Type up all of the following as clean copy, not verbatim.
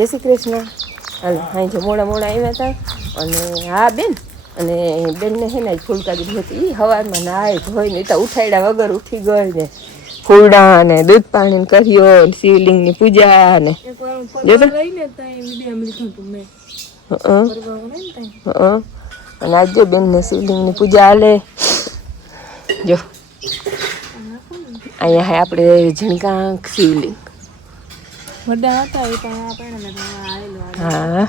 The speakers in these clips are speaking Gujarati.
જય શ્રી કૃષ્ણ. હાલો હા જો મોડા આવ્યા હતા અને હા બેન અને બેનને છે ને ફૂલકાજી હતી એ સવારમાં નાય ધોઈને તો ઉઠાડ્યા વગર ઉઠી ગઈ ને ફૂલડા અને દૂધ પાણી કર્યો શિવલિંગની પૂજા અને અને આજે બેનને શિવલિંગની પૂજા હાલે જો અહીંયા આપણે ઝીણકા શિવલિંગ હા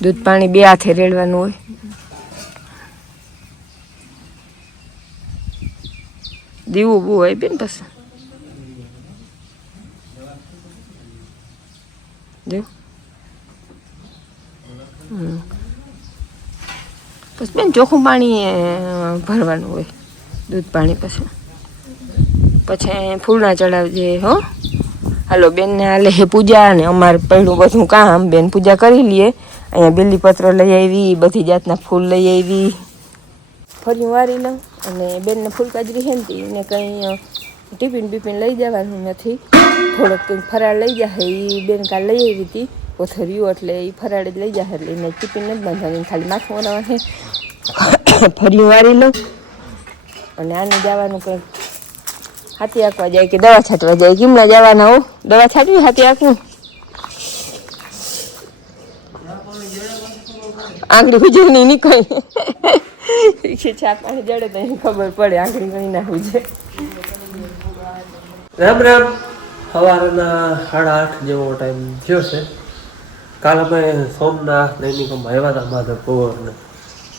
દૂધ પાણી બે હાથે રેડવાનું હોય. દીવું બહુ હોય બેન પછી જો પછી બેન ચોખ્ખું પાણી ભરવાનું હોય દૂધ પાણી પછી ફૂલના ચડાવજે હો. હાલો બેનને હાલે હે પૂજા ને અમારે પહેલું બધું કામ બેન પૂજા કરી લઈએ. અહીંયા બેલીપત્ર લઈ આવી બધી જાતના ફૂલ લઈ આવી ફરી વારી લઉં અને બેનને ફૂલકાજરી છે ને એને કંઈ ટિફિન બીફિન લઈ જવાનું નથી. થોડોક કંઈક ફરાળ લઈ જાય એ બેન કાલ લઈ આવી હતી કોથળીઓ એટલે એ ફરાળ જ લઈ જાય એટલે એને ટિફિન નથી બાંધવાની ખાલી માથું વરાવવાનું છે. ફરી વારી લઉં અને આને જવાનું કંઈક હાથી આંકવા જાય કે દવા છાંટવા જાય કેમના જવાના હો દવા છાંટવી હાથી આંકવું આંગળી હુજવની નીકળી ચા પાણી જડે તો એને ખબર પડે આંગળી કઈ નાખવું છે. રામ રામ. સવારના 8:30 જેવો ટાઈમ થયો છે. કાલ અમે સોમનાથ નૈનિકમાં આવ્યા હતા માધવપુર ને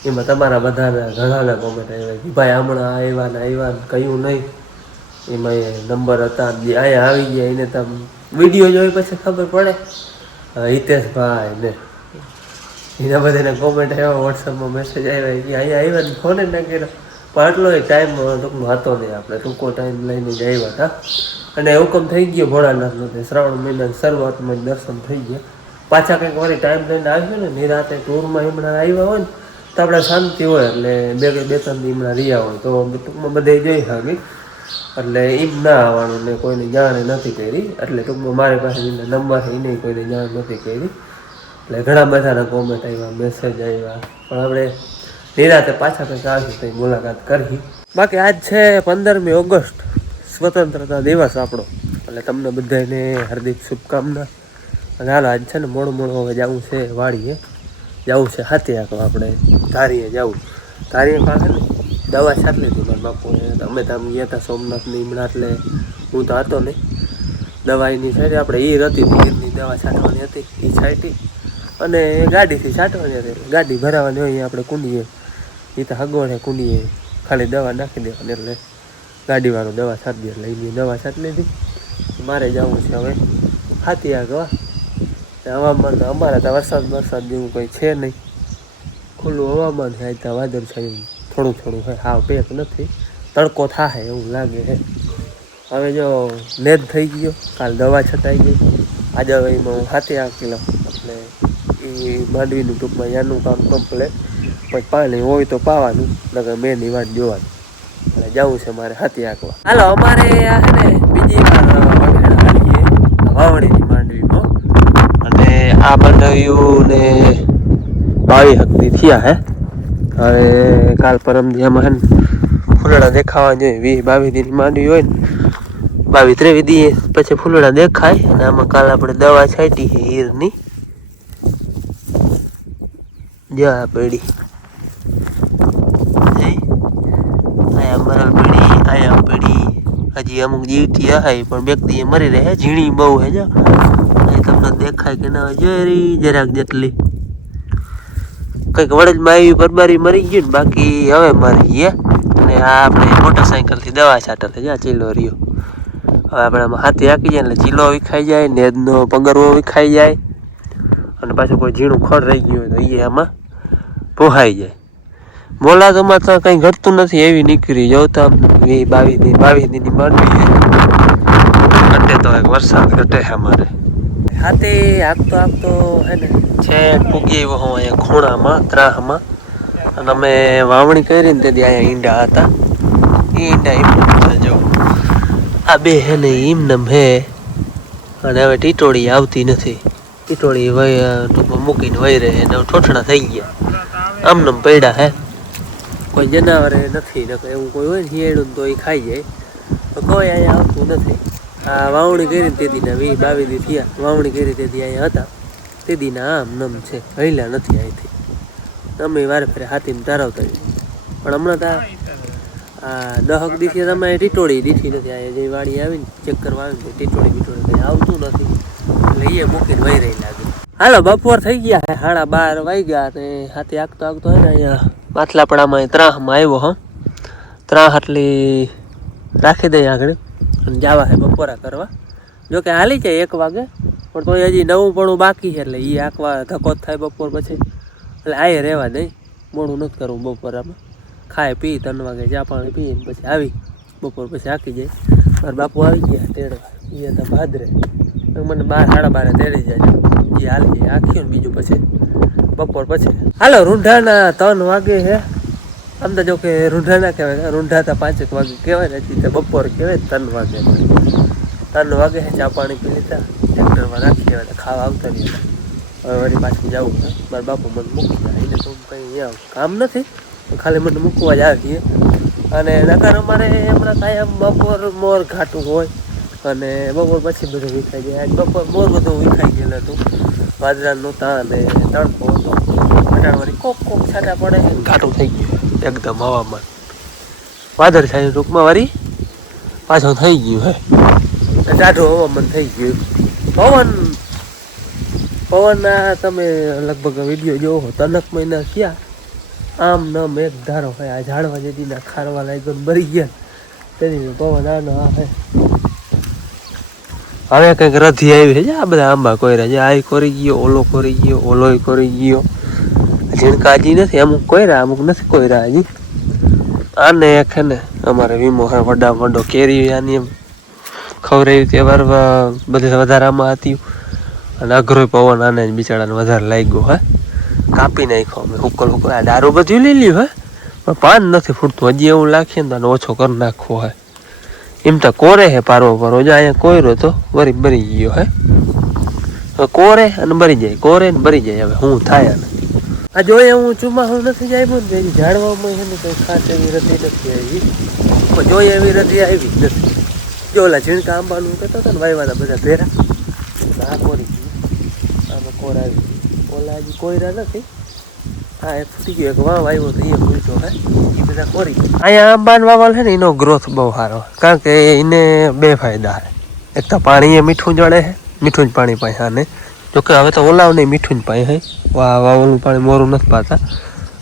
એમાં તમારા બધાના ઘણાના કોમેન્ટ આવ્યા કે ભાઈ હમણાં આવ્યા ને કહ્યું નહીં એમાં એ નંબર હતા જે અહીંયા આવી ગયા એને તમે વિડીયો જોઈ પછી ખબર પડે. હિતેશભાઈ ને એના બધાને કોમેન્ટ આવ્યા વોટ્સઅપમાં મેસેજ આવ્યા કે અહીંયા આવ્યા ને ફોન ના કર્યો પણ આટલો ટાઈમ ટૂંકમાં હતો નહીં આપણે ટૂંકો ટાઈમ લઈને જ આવ્યા હતા અને હુકમ થઈ ગયો ભોળાનાથનો તે શ્રાવણ મહિનાની શરૂઆતમાં જ દર્શન થઈ ગયા. પાછા કંઈક વળી ટાઈમ લઈને આવ્યો ને નિરાતે ટૂરમાં હમણાં આવ્યા હોય ને તો આપણે શાંતિ હોય એટલે બે ત્રણ દી હમણાં રહ્યા હોય તો ટૂંકમાં બધે જોઈ હાગી એટલે એમ ના આવવાનું ને કોઈને જાણ નથી કરી એટલે ટૂંકમાં મારી પાસે એના નંબર છે એને કોઈને જાણ નથી કરી એટલે ઘણા બધાના કોમેન્ટ આવ્યા મેસેજ આવ્યા પણ આપણે નિરાતે પાછા કંઈક આવી કંઈ મુલાકાત કરી. બાકી આજ છે 15મી ઓગસ્ટ સ્વતંત્રતા દિવસ આપણો એટલે તમને બધાને હાર્દિક શુભકામના. અને હાલ આજ છે ને મોડું હવે જવું છે વાડીએ જવું છે હાથી આંકવા આપણે ધારીએ જવું ધારીએ પાસે ને દવા છાંટી લીધી મારા બાપુએ અમે તો આમ ગયા હતા સોમનાથની હમણાં એટલે હું તો હતો નહીં દવાઈની છાંટી આપણે ઈર હતી ઈરની દવા છાંટવાની હતી એ છાંટી અને ગાડીથી છાંટવાની હતી ગાડી ભરાવાની હોય આપણે કુંડીએ એ તો હગવડે કુંડીએ ખાલી દવા નાખી દેવાની એટલે ગાડીવાળો દવા છાંટી દે એટલે એની દવા છાંટી લીધી. મારે જવું છે હવે હાથી આંકવા. હવામાન અમારે તો વરસાદ જેવું કંઈ છે નહીં ખુલ્લું હવામાન છે ત્યાં વાદળ છાયું થોડું હોય હાવ પેક નથી તડકો થાય એવું લાગે છે. હવે જો નેદ થઈ ગયો કાલ દવા છટાઈ ગઈ આજે હવે એમાં હું હાથી આંકી લઉં એટલે એ માંડવીનું ટૂંકમાં યાનું કામ કમ્પ્લેટ પછી પાણી હોય તો પાવાનું નકર મેની વાત જોવાની એટલે જવું છે મારે હાથી આંકવા. હાલો અમારે આ છે ને બીજી વાર વાવણીની માંડવીમાં અને આ માંડવીયું ને 22 હકની થયા હે. હવે કાલ પરમદી આમાં હે ને ફૂલડા દેખાવા જોઈએ 20-22 દીની માંડવી હોય ને 22-23 દી પછી ફૂલડા દેખાય અને આમાં કાલ આપણે દવા છાંટી છે હીરની જા પડી આયા મરલ પડી આયા પડી હજી અમુક જીવતી આય પણ વ્યક્તિ મરી રહે ઝીણી બહુ હે જો તમને દેખાય કે ના જોરી જરાક જેટલી કંઈક વડદમાં આવી પરબારી મરી ગયું ને બાકી હવે મરી ગયા. અને આ આપણે મોટરસાઇકલથી દવા છાંટે જ્યાં ચીલો રહ્યો હવે આપણે આમાં હાથી આંકી જાય એટલે ચીલો વિખાઈ જાય નેદનો પંગરવો વિખાઈ જાય અને પાછું કોઈ ઝીણું ખડ રહી ગયું હોય તો એ આમાં પોહાઈ જાય. મોલાદોમાં તો કંઈ ઘટતું નથી એવી નીકળી જાવ તો 20-22 દીની માંડવી ઘટે તો એક વરસાદ ઘટે છે અમારે હાથી આંકતો હે ને છેક પૂગી આવ્યો હું અહીંયા ખૂણામાં ત્રાહમાં અને અમે વાવણી કરી ને તેથી અહીંયા ઈંડા હતા એ ઈંડા એમ જો આ બે હે ને એમનેમ હે અને હવે ટીટોળી આવતી નથી ટીટોળી ટૂંકમાં મૂકીને વહી રહે ને ઠોઠણા થઈ ગયા આમને પડ્યા હે કોઈ જનાવરે નથી ને એવું કોઈ હોય ને હિયેડું તો એ ખાઈ જાય તો કોઈ અહીંયા આવતું નથી આ વાવણી કરી તે દીના 20-22 દી થયા વાવણી કરી તે દી અહીંયા હતા તે દીના આમ નમ છે હૈલા નથી અહીંથી તમે વારે ફરે હાથીને તારાવતા પણ હમણાં તો આ 10 દિવસથી તમે ટીટોળી દીઠી નથી અહીંયા જે વાડી આવીને ચેક કરવા આવીને ટીટોળી બીટોળી કંઈ આવતું નથી એટલે એ મૂકીને વહી રહી લાગે હાલો બપોર થઈ ગયા હે 12:30 વાગ્યા ને હાથી આગતો હે ને અહીંયા માથલાપડામાં ત્રાહમાં આવ્યો હા ત્રાહ આટલી રાખી દઈએ આગળ અને જવા હે બપોરા કરવા જોકે હાલી જાય 1 વાગે પણ તોય હજી 9 પણ બાકી છે એટલે એ આંકવા ધક્કો થાય બપોર પછી એટલે આયે રહેવા દઈ મોડું નથી કરવું બપોરામાં ખાય પી 3 વાગે ચા પાણી પીને પછી આવી બપોર પછી આંકી જાય મારા બાપુ આવી ગયા તેડવા એ હતા ભાદરે મને 12-12 તેડી જાય એ હાલ જાય આંખ્યું ને બીજું પછી બપોર પછી હાલો રૂંઢાના 3 વાગે હે આમ તો જો કે રૂંઢા ના કહેવાય રૂંઢા તો 5 વાગે કહેવાય ને હજી તો બપોર કહેવાય 3 વાગે 3 વાગે હે ચા પાણી પી લીધા ટ્રેક્ટરમાં રાખી દેવા ખાવા આવતા નહીં હવે વળી પાછું જવું મારા બાપુ મને મૂકી જાય એને તો કંઈ અહીંયા કામ નથી ખાલી મને મૂકવા જ આવીએ અને નકર અમારે હમણાં કાંઈ આમ બપોર મોર ઘાટું હોય અને બપોર પછી બધું વિખાઈ જાય આજ બપોર મોર બધું વિખાઈ ગયેલું હતું વાદળાનું તા અને તડકો હતો અટાણવાળી કોક છાંટા પડે ઘાટું થઈ ગયું એકદમ હવામાન વાદળ છાયું ટૂંકમાં વારી પાછું થઈ ગયું હે ટાઢું હવામાન થઈ ગયું પવનના તમે લગભગ વિડીયો જોવો તનક મહિના થયા આમ નમ એક ધારો હોય આ ઝાડવા જેદીના ખારવા લાગ્યો બરી ગયા તેથી પવન આનો આવે હવે કંઈક રધી આવી છે આ બધા આંબા કોયરા છે આ કોરી ગયો ઓલો કોરી ગયો ઓલોય કોરી ગયો ઝીણકા હજી નથી અમુક કોયરા અમુક નથી કોયરા હજી આને એક હે ને અમારે વીમો હે વડો કેરી આની એમ ખવડાવી તે વાર બધે વધારે આમાં હતી અને અઘરો પવન આને બિચારાને વધારે લાગ્યો હે કાપી નાખ્યો અમે હુકલ આ દારૂ બધું લઈ લ્યું હે પણ પાન નથી ફૂટતું હજી એવું લાગીએ ને ઓછો કરી નાખવો હે એમ તો કોરે હે પારો જો અહીંયા કોયરો તો બરી ગયો હે કોરે અને બરી જાય કોરે ને બરી જાય હવે હું થાય ને આ જોઈએ હું ચોમાસું નથી જાય ને એની ઝાડવામાં છે ને કંઈ ખાસ એવી રધી નથી આવી પણ જોઈએ એવી રધી આવી જ નથી જો ઓલા ઝીણકા આંબાનું કહેતા હતા ને વાયવાના બધા ભેરા આ કોરી ગયું આમાં કોર આવી ઓલા હજી કોયરા નથી હા એ ફૂટી ગયો એક વાવ આવ્યો તો એ ફૂટો હે એ બધા કોરી અહીંયા આંબાન વાવલ છે ને એનો ગ્રોથ બહુ સારો કારણ કે એને 2 ફાયદા છે એક તો પાણી એ મીઠું જળે છે મીઠું જ પાણી પાય ને જોકે હવે તો ઓલાવ નહીં મીઠું જ પાય હે વાવલનું પાણી મોરું નથી પાતા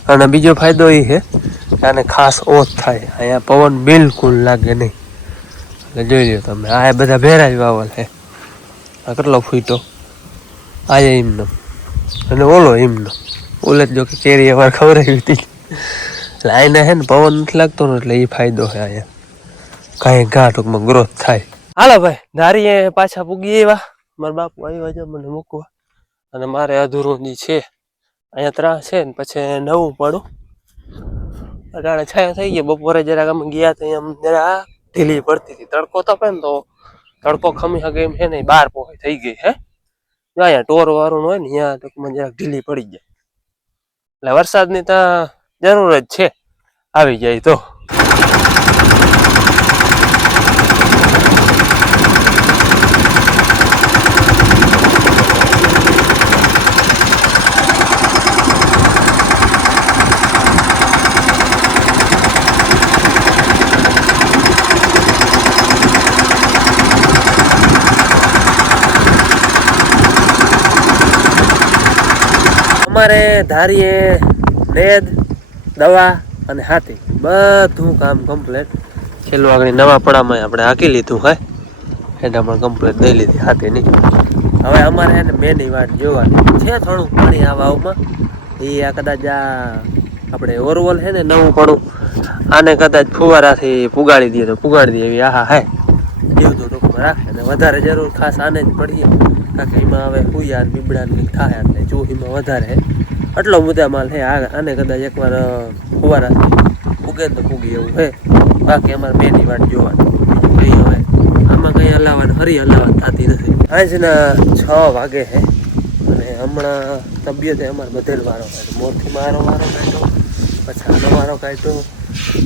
અને બીજો ફાયદો એ છે કે આને ખાસ ઓછ થાય અહીંયા પવન બિલકુલ લાગે નહીં એટલે જોઈ લો તમે આ બધા ભેરા જ વાવલ છે આ કેટલો ફૂટો આ એમનો અને ઓલો એમનો ઓલે જ જો કે કેરી અમારે ખવડાવી હતી એટલે આને હે ને પવન નથી લાગતો ને એટલે એ ફાયદો છે અહીંયા કાંઈ ઘા ટૂંકમાં ગ્રોથ થાય હાલો ભાઈ ધારીએ પાછા પૂગી એવા મારા બાપુ આવ્યા છે મને મૂકવા અને મારે અધૂરું જે છે અહીંયા ત્રાસ છે ને પછી નવું પડું અટાણે છાયા થઈ ગયા બપોરે જરાક અમે ગયા તો એમ જરા ઢીલી પડતી હતી તડકો તપે ને તો તડકો ખમી શકે એમ છે ને 12 પોહી થઈ ગઈ હે અહીંયા ટોર વાળું હોય ને ત્યાં ટૂંકમાં જરાક ઢીલી પડી જાય એટલે વરસાદની તો જરૂર જ છે આવી જાય તો અમારે ધારીએ રેદ દવા અને હાથી બધું કામ કમ્પ્લીટ છેલ્લું આગળ નવા પડામાં આપણે હાકી લીધું હે એના પણ કમ્પ્લીટ દઈ લીધી હાથીની હવે અમારે એને મેની વાટ જોવાની છે થોડું પાણી આ વાવમાં એ આ કદાચ આપણે ઓરવલ છે ને નવું પડું આને કદાચ ફુવારાથી પુગાડી દઈએ તો પુગાડી દઈએ એવી આહા હે એવું તો ટૂંકમાં રાખે અને વધારે જરૂર ખાસ આને જ પડીએ કારણ કે એમાં હવે હુયા બીબડા કંઈક થાય એટલે ચૂહીમાં વધારે આટલો મુદ્દા માલ છે આને કદાચ એકવાર ફુવારાથી પૂગે તો પૂગી એવું છે બાકી અમારે બેની વાટ જોવાની બીજું કંઈ હવે આમાં કંઈ હલાવવાનું હરી હલાવવાની થતી નથી આજના 6 વાગે છે હમણાં તબિયત અમારે બધેલ વારો કાઢ્યો, મોરથી મારો વારો કાઢ્યો, પછી આનો વારો કાઢ્યો.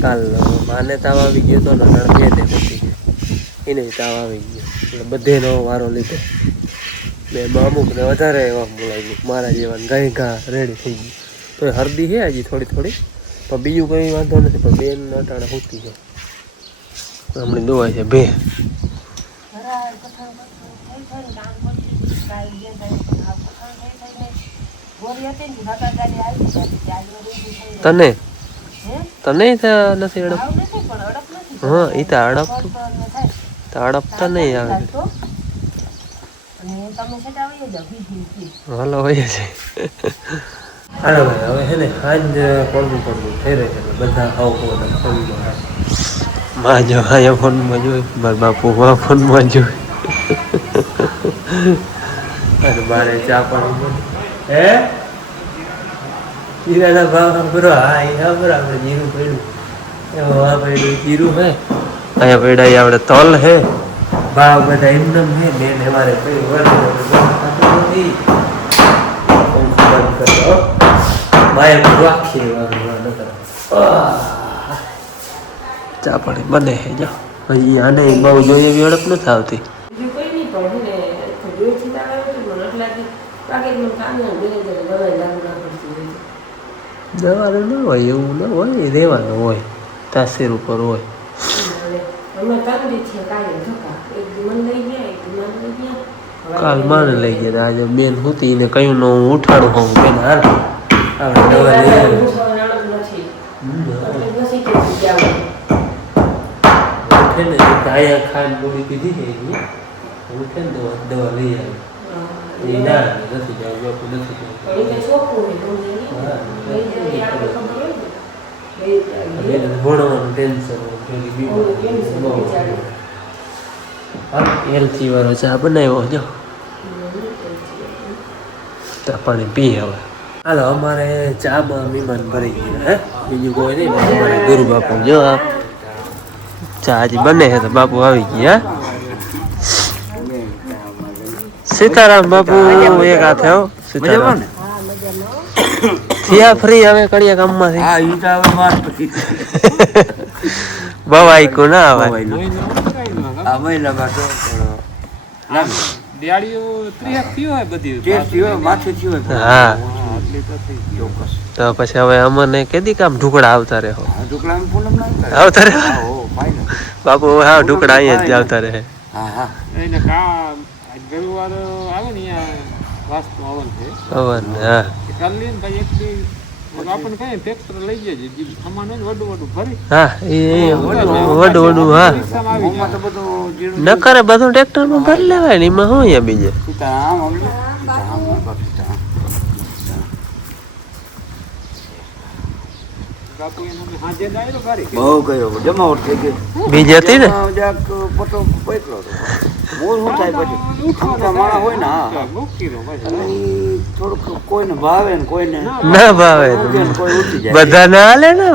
કાલ માને તાવ આવી ગયો હતો ને બે ને પતી ગયો, એને તાવ આવી ગયો એટલે બધેનો વારો લીધો. ને અમુકને વધારે એવા બોલાવી ગયું, મારા જેવા ગાય ઘા રેડી થઈ ગયું. તો એ હરદી છે હજી થોડી થોડી, પણ બીજું કંઈ વાંધો નથી. પણ બેન અટાણે સૂતી છે, હમણાં દોવાય છે બે. તને તને નથી અડપ? હા એ તો અડપ તો અડપતા નહીં આવે. હાલો હોય છે. હાલો ભાઈ હવે છે ને સાંજ પડવું થઈ રહે છે, બધા આવું માં જો અહીંયા ફોનમાં જોઈ, મારા બાપુ માં ફોનમાં જોઈ અને મારે ચા પણ હે જીરાના ભાવ બરો. હા એ ખબર આપણે જીરું પડ્યું એમાં પડ્યું જીરું હે, અહીંયા પડ્યા આપણે તલ હે, ભાવ બધા એમનેમ હે. બેન અમારે ચા પાણી બને હે. જો હજી આને બહુ જોઈએ એવી અડપ નથી આવતી. દવા ન હોય એવું ન હોય, રહેવાનું હોય, તાસીર ઉપર હોય. કાલ માને લઈ ગયા, આજે બેન હતી ને કયું ન હું ઉઠાડું હોઉં બેન હાર દવા લઈ અહીંયા ખાંડ ગોળી પીધી છે ઉઠે ને દવા લઈ આવી ના નથી જવું નથી ભણવાનું ટેન્શન એલચી વાળો ચા બનાવ્યો જો ચા પાણી પી. હવે હાલો અમારે ચામાં મહેમાન ભરી ગયા હે, બીજું કોઈ નહીં. અમારે ગુરુ બાપુ જો ચા હજી બને છે તો બાપુ આવી ગયા. સીતારામ બાપુ એક હાથે હો. સીતારામ થયા ફ્રી હવે કડિયા કામમાંથી. બવાઈ કો ના આવે હા. તો પછી હવે અમને કેદી કામ ઢુકડા આવતા રહે આવતા રહે બાપુ. હા ઢુકડા અહીંયા જ આવતા રહે. હવન હા હા એ વડું હા ન કરે બધું ટ્રેક્ટર માં ભરી લેવાય ને એમાં શું બીજે. બીજી હતી ને ના ભાવે બધા ના હાલે ને.